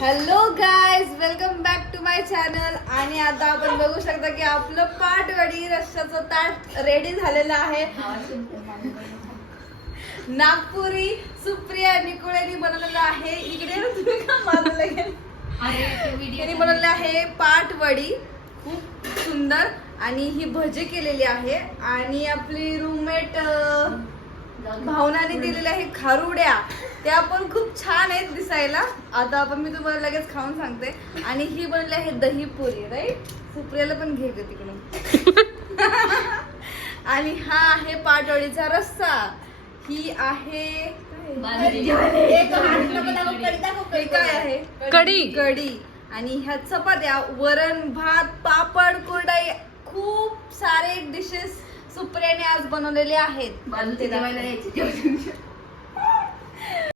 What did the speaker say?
Hello guys, welcome back to my channel. आणि आता आपण बघू शकता की आपलं पाटवडी रश्श्याचं ताट रेडी झालेलं आहे. नागपुरी सुप्रिया निकुळेनी बनवलेलं आहे. इकडे तुम्ही का मारलं गेलं? बनवलेलं आहे पाटवडी, खूप सुंदर. आणि ही भजी केलेली आहे. आणि आपली रूममेट भावनाने दिलेल्या आहे खारुड्या, त्या पण खूप छान आहेत दिसायला. आता आपण मी तुम्हाला लगेच खाऊन सांगते. आणि ही बनवली आहे दही पुरी, राईट? सुप्रियाला पण घ्यायचं तिकडून. आणि हा आहे पाटवडीचा रस्सा. ही आहे काय आहे? कढी. आणि ह्या चपात्या, वरण भात, पापड, कुरडई, खूप सारे डिशेस सुप्रियाने आज बनवलेले आहेत.